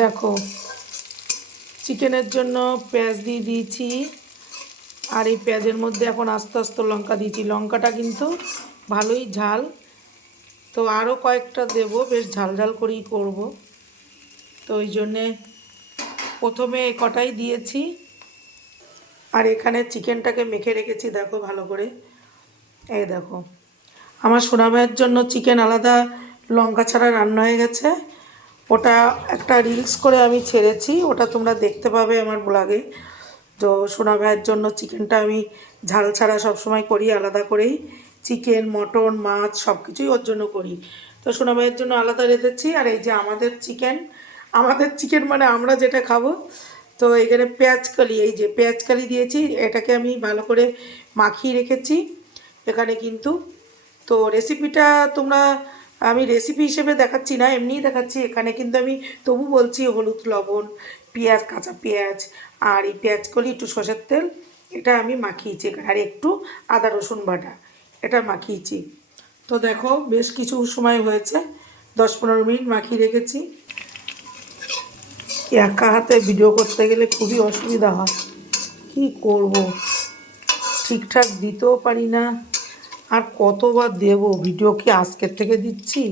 দেখো, চিকেনের জন্য পেঁয়াজ দিয়ে দিয়েছি, আর এই পেঁয়াজের মধ্যে এখন আস্তে আস্তে লঙ্কা দিয়েছি। লঙ্কাটা কিন্তু ভালোই ঝাল, তো আরও কয়েকটা দেব, বেশ ঝাল ঝাল করেই করব। তো ওই জন্যে প্রথমে এই কটাই দিয়েছি। আর এখানে চিকেনটাকে মেখে রেখেছি, দেখো ভালো করে। এই দেখো, আমার সোনা ভাইয়ের জন্য চিকেন আলাদা লঙ্কা ছাড়া রান্না হয়ে গেছে। ওটা একটা রিলস করে আমি ছেড়েছি, ওটা তোমরা দেখতে পাবে আমার ব্লগে। তো সোনা ভাইয়ের জন্য চিকেনটা আমি ঝাল ছাড়া সবসময় করি, আলাদা করেই। চিকেন, মটন, মাছ সব কিছুই ওর জন্য করি। তো সোনা ভাইয়ের জন্য আলাদা রেখেছি। আর এই যে আমাদের চিকেন মানে আমরা যেটা খাবো। তো এখানে পেঁয়াজকালি, এই যে পেঁয়াজকালি দিয়েছি, এটাকে আমি ভালো করে মাখিয়ে রেখেছি এখানে কিন্তু। তো রেসিপিটা তোমরা, আমি রেসিপি হিসেবে দেখাচ্ছি না, এমনিই দেখাচ্ছি। এখানে কিন্তু আমি তবু বলছি হলুদ, লবণ, পেঁয়াজ, কাঁচা পেঁয়াজ, আর এই পেঁয়াজকলি, একটু সর্ষের তেল, এটা আমি মাখিয়েছি এখানে। আর একটু আদা রসুন বাটা, এটা মাখিয়েছি। তো দেখো, বেশ কিছু সময় হয়েছে, 10-15 মিনিট মাখিয়ে রেখেছি। একা হাতে ভিডিও করতে গেলে খুবই অসুবিধা হয়, কি করব, ঠিকঠাক দিতেও পারি না। আর কতবার দেব ভিডিও, কি আজকের থেকে দিচ্ছি?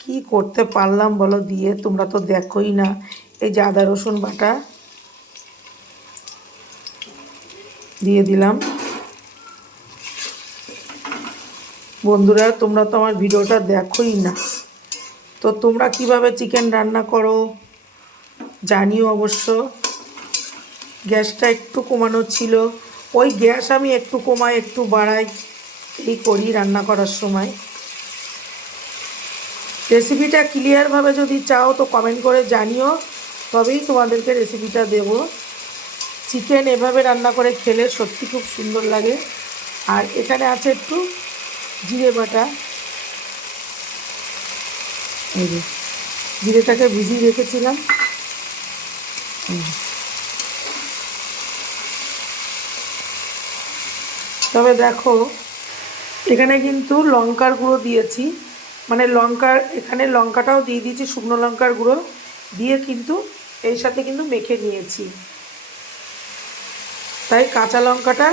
কি করতে পারলাম বলো দিয়ে, তোমরা তো দেখোই না। এই যে আদা রসুন বাটা দিয়ে দিলাম। বন্ধুরা, তোমরা তো আমার ভিডিওটা দেখোই না, তো তোমরা কিভাবে চিকেন রান্না করো জানিও অবশ্য। গ্যাসটা একটু কমানো ছিল, ওই গ্যাস আমি একটু কমাই একটু বাড়াই, এই করি রান্না করার সময়। রেসিপিটা ক্লিয়ারভাবে যদি চাও তো কমেন্ট করে জানিও, তবেই তোমাদেরকে রেসিপিটা দেব। চিকেন এভাবে রান্না করে খেলে সত্যি খুব সুন্দর লাগে। আর এখানে আছে একটু জিরে বাটা, এই যে জিরেটাকে ভিজিয়ে রেখেছিলাম। তবে দেখো, এখানে কিন্তু লঙ্কার গুঁড়ো দিয়েছি, মানে এখানে লঙ্কাটাও দিয়ে দিয়েছি, শুকনো লঙ্কার গুঁড়ো দিয়ে কিন্তু এর সাথে কিন্তু মেখে নিয়েছি। তাই কাঁচা লঙ্কাটা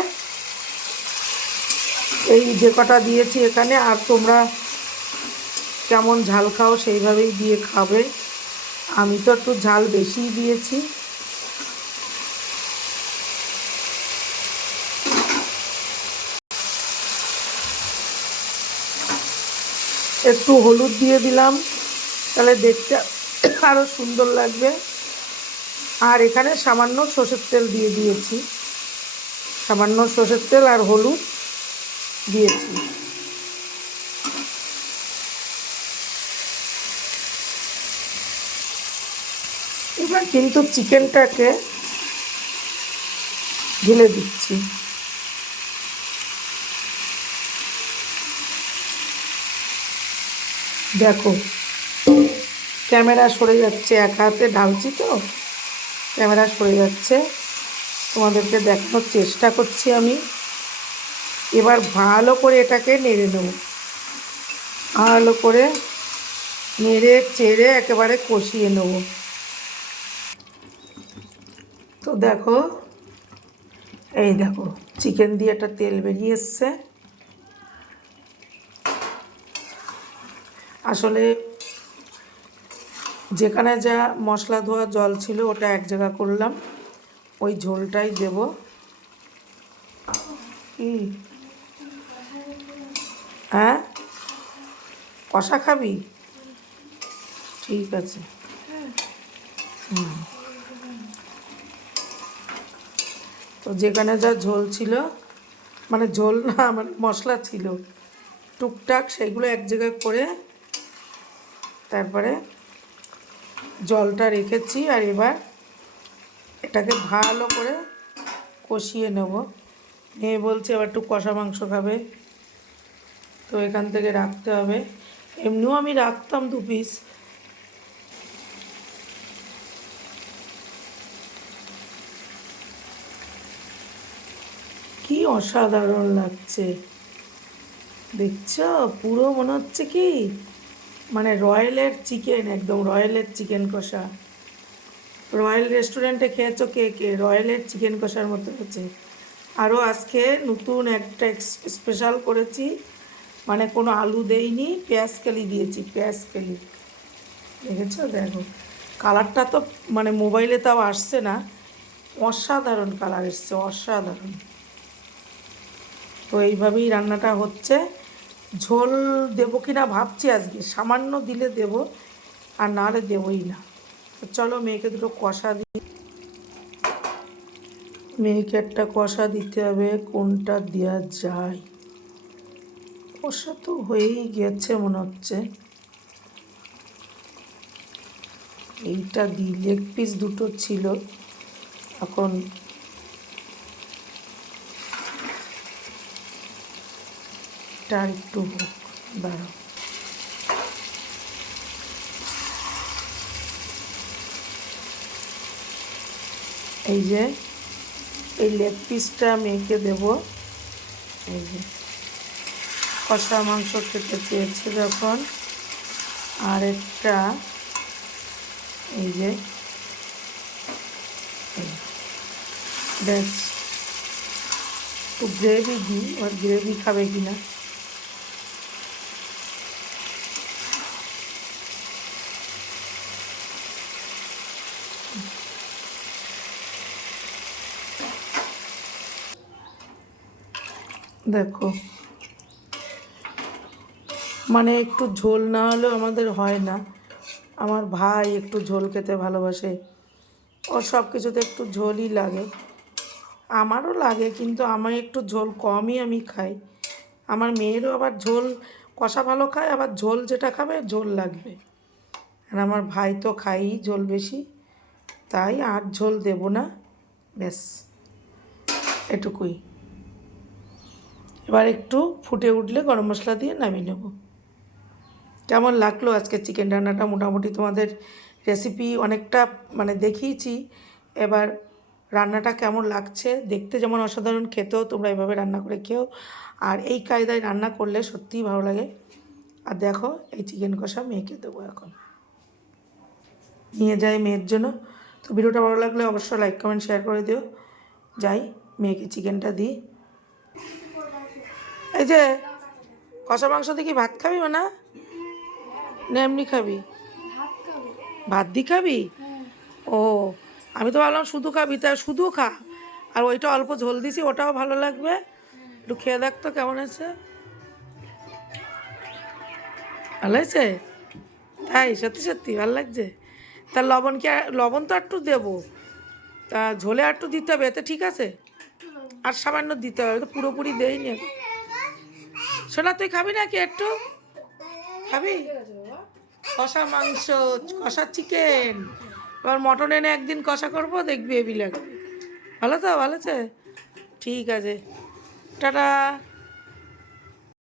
এই যে কটা দিয়েছি এখানে, আর তোমরা কেমন ঝাল খাও সেইভাবেই দিয়ে খাবে। আমি তো একটু ঝাল বেশিই দিয়েছি। একটু হলুদ দিয়ে দিলাম, তাহলে দেখতে আরও সুন্দর লাগবে। আর এখানে সামান্য সর্ষের তেল দিয়ে দিয়েছি, সামান্য সর্ষের তেল আর হলুদ দিয়েছি। এবার কিন্তু চিকেনটাকে ঢেলে দিচ্ছি। দেখো, ক্যামেরা সরে যাচ্ছে, এক হাতে ঢালছি তো ক্যামেরা সরে যাচ্ছে, তোমাদেরকে দেখানোর চেষ্টা করছি আমি। এবার ভালো করে এটাকে নেড়ে নেব, ভালো করে নেড়ে চেড়ে একেবারে কষিয়ে নেব। তো দেখো, এই দেখো চিকেন দিয়ে একটা তেল বেরিয়ে এসছে। আসলে যেখানে যা মশলা ধোয়া জল ছিল ওটা এক জায়গা করলাম, ওই ঝোলটাই দেব। কি, হ্যাঁ, কষা খাবি? ঠিক আছে। তো যেখানে যা ঝোল ছিল, মানে ঝোল না, মানে মশলা ছিল টুকটাক, সেগুলো এক জায়গায় করে তারপরে জলটা রেখেছি। আর এবার এটাকে ভালো করে কষিয়ে নেব। মেয়ে বলছে এবার একটু কষা মাংস খাবে, তো এখান থেকে রাখতে হবে। এমনিও আমি রাখতাম 2 পিস। কি অসাধারণ লাগছে দেখছো, পুরো মনে হচ্ছে কি মানে রয়্যালের চিকেন, একদম রয়্যালের চিকেন কষা। রয়্যাল রেস্টুরেন্টে খেয়েছো কে কে? রয়্যালের চিকেন কষার মতো হয়েছে। আরও আজকে নতুন একটা স্পেশাল করেছি, মানে কোনো আলু দেইনি, পেঁয়াজ কালি দিয়েছি, পেঁয়াজ কালি। দেখেছো? দেখো কালারটা তো মানে মোবাইলে তাও আসছে না, অসাধারণ কালার এসছে, অসাধারণ। তো এইভাবেই রান্নাটা হচ্ছে। ঝোল দেবো কি না ভাবছি, আজকে সামান্য দিলে দেবো, আর নাহলে দেবই না। তো চলো মেয়েকে দুটো কষা দিই, মেয়েকে একটা কষা দিতে হবে, কোনটা দেওয়া যায়। কষা তো হয়েই গেছে মনে হচ্ছে, এইটা দিই। লেগ পিস দুটো ছিল, এখন এটা আর একটু হোক, দাঁড়াও। এই যে এই লেগ পিসটা মেয়েকে দেবো। এই যে কষা মাংস খেতে চেয়েছে যখন, আর একটা এই যে দেখ, একটু গ্রেভি দিই, আর গ্রেভি খাবে কিনা। দেখো মানে একটু ঝোল না হলেও আমাদের হয় না। আমার ভাই একটু ঝোল খেতে ভালোবাসে, ওর সব কিছুতে একটু ঝোলই লাগে, আমারও লাগে, কিন্তু আমি একটু ঝোল কমই আমি খাই। আমার মেয়েরও আবার ঝোল কষা ভালো খায়, আবার ঝোল যেটা খাবে ঝোল লাগবে। আর আমার ভাই তো খাই ঝোল বেশি, তাই আর ঝোল দেব না, ব্যাস এটুকুই। এবার একটু ফুটে উঠলে গরম মশলা দিয়ে নামিয়ে নেব। কেমন লাগলো আজকে চিকেন রান্নাটা? মোটামুটি তোমাদের রেসিপি অনেকটা মানে দেখিয়েছি, এবার রান্নাটা কেমন লাগছে দেখতে, যেমন অসাধারণ, খেতেও তোমরা এভাবে রান্না করে খেও। আর এই কায়দায় রান্না করলে সত্যিই ভালো লাগে। আর দেখো এই চিকেন কষা মেয়েকে দেবো, এখন নিয়ে যাই মেয়ের জন্য। তো ভিডিওটা ভালো লাগলে অবশ্যই লাইক কমেন্ট শেয়ার করে দিও। যাই মেয়েকে চিকেনটা দিই। এই যে কষা মাংস দিয়ে কি ভাত খাবি না? না এমনি খাবি? ভাত দিয়ে খাবি? ও, আমি তো ভাবলাম শুধু খাবি, তা শুধু খা, আর ওইটা অল্প ঝোল দিছি, ওটাও ভালো লাগবে। একটু খেয়ে দেখ তো কেমন আছে। ভালো হয়েছে? তাই? সত্যি সত্যি ভালো লাগছে? তা লবণ কি লবণ তো একটু দেবো, তা ঝোলে একটু দিতে হবে, এতে ঠিক আছে? আর সামান্য দিতে হবে, তো পুরোপুরি দেয়নি। শোনা তুই খাবি নাকি একটু? খাবি কষা মাংস, কষা চিকেন? এবার মটন এনে একদিন কষা করবো, দেখবি হেবি লাগবে। ভালো তো? ভালো আছে? ঠিক আছে, টাটা।